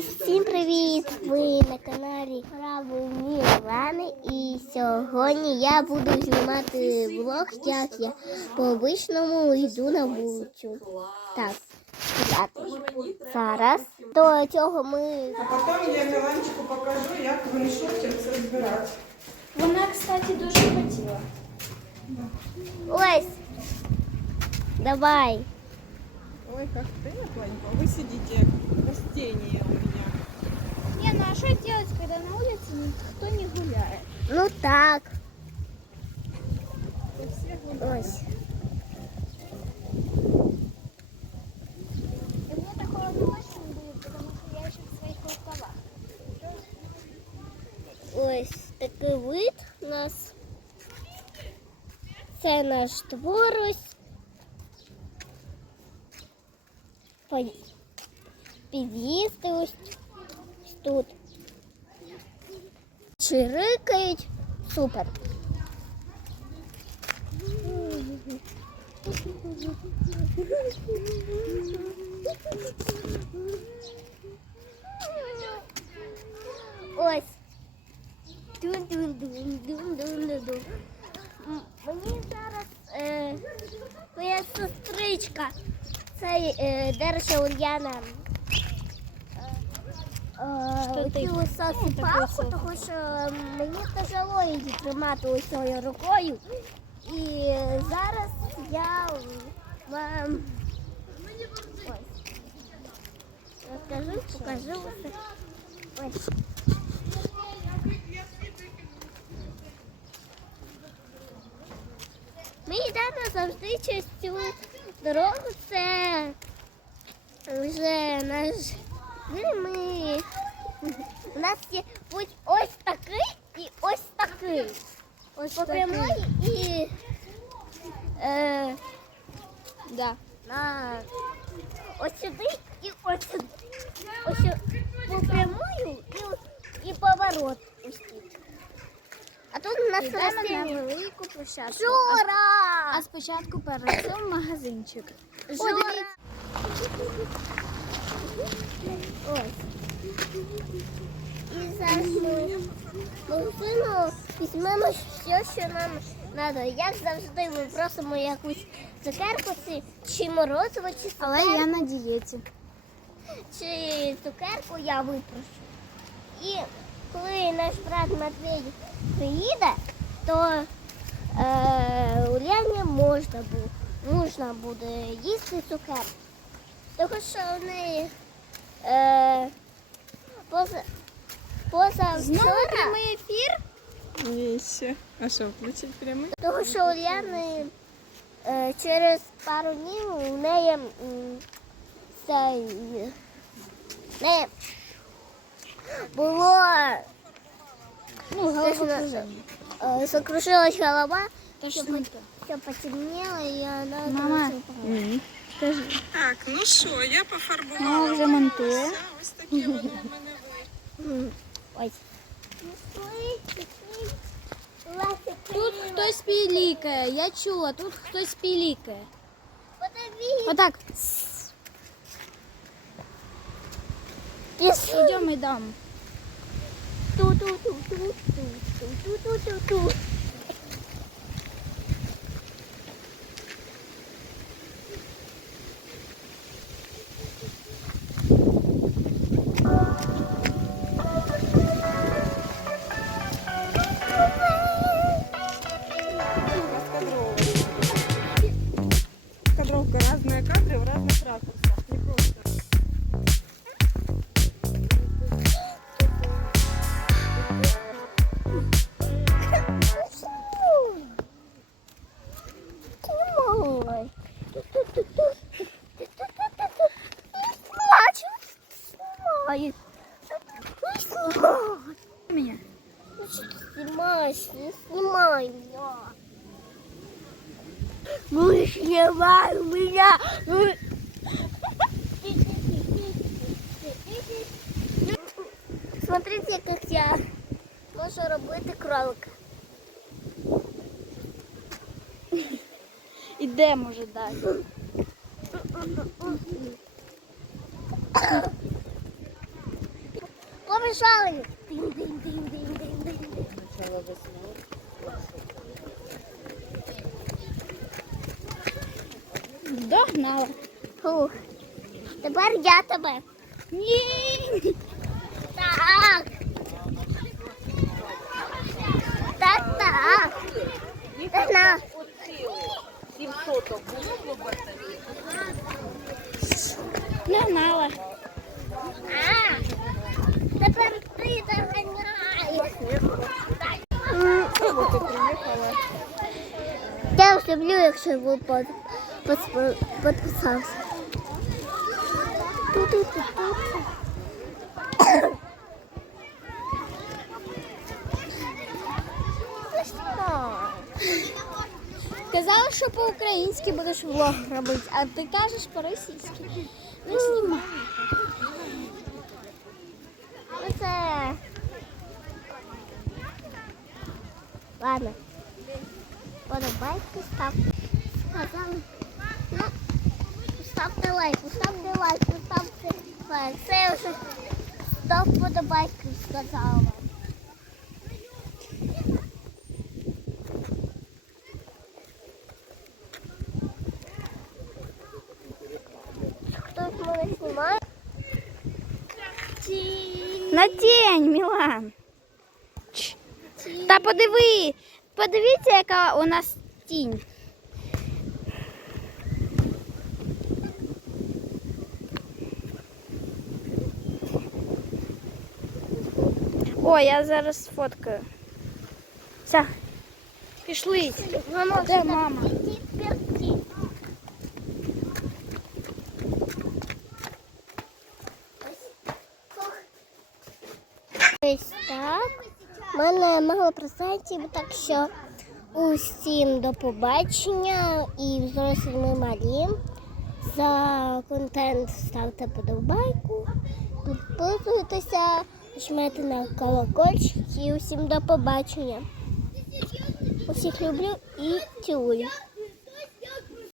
Всім привіт! Ви на каналі Право Мілани і сьогодні я буду знімати влог, як я по обичному йду на вулицю. Так, сідати. Зараз. До цього ми А потім я Міланчику покажу, як вийшло це все збирати. Вона, кстати, дуже хотіла. ось. Давай. Ой, как ты, Тонька, вы сидите в растении у меня. Не, ну а что делать, когда на улице никто не гуляет? Ну так. И все гуляют. Ось. И мне такого не очень будет, потому что я еще в своих рукавах. Ось такий вид у нас. Це наш двор ось. По- Під'їзди ось ось тут. Чирикають. Супер. Ось. Дун-дун-дун-дун-дун-дун. М, Мені зараз е, моя сестричка, Це Дерша Ульяна. Що ти? Цю тому що мені тяжело її тримати ось цією рукою. І зараз я вам розкажу, покажу. Ось. Ми йдемо завжди через цю дорогу. Це вже наш. Ми... У нас є путь ось такий і ось такий. Ось по прямої і е, Да. на ось сюди і ось сюди. Ось по прямою і, і поворот. Ось тут. Тут у нас на велику площадку. Жора! А спочатку перед цим магазинчик. Жора! Ось. І зараз ми магазину візьмемо все, що нам треба. Як завжди, ми просимо якусь цукерку чи- морозиво, чи Але я на дієті. чи цукерку я випрошу. Наш брат Матвій приїде, то е, Уляні можна буде, можна буде їсти цукерку. Тому що в неї е, поза, позавчора, Знову прямий ефір? Не ще. А що, включить прямий? тому що у Уляни е, через пару днів у неї м, цей, в неї було Ну, головокружение. Е, Сокрушилась голова, Та все, ж не то. все потемнело, и она... Мама. короче, Скажи. Так, ну що, я пофарбувала. Мама вже монтує. волосся. Ось такі вони в мене вийшли. М, Ой. Тут хтось пілікає. Я чула, тут хтось пілікає. Подавись. Отак. Пис- Йдемо йдемо. Раскадровывать. Кадровка разные кадры в разных ракурсах. Не просто. Ну не снимай меня. Смотрите, как я можу робити кролика. Ідемо вже далі. побежали. Динь-динь-динь-динь-динь-динь. Начало весны. Догнала. Фух. Тепер я тебе. Ні. Так. Так, так. Догнала. А, тепер ти доганяєш. М, Вот ты приехала. Я вже люблю, якщо ви под, под, підписався. Ту-ту-ту-ту. Ну Казала, що по-українськи будеш влог робити, а ти кажеш по-російськи. Не знімай. Оце. Ладно. Подобайки ставте. Сказали. Ну, ставте лайк, ставте лайк, ставте лайк. Це я вже 100 подобайків сказала вам. Хтось мене знімає? Надень, Мілан. Чш. Та подиви. Подивіться, яка у нас тінь. О, я зараз сфоткаю. Все. Пішли. Мамо, Де мама? Ось так. У мене мало процентів, так що усім до побачення і взрослим і малим. За контент ставте подобайку, підписуйтеся, жмете на колокольчик і усім до побачення. Усіх люблю і цілую.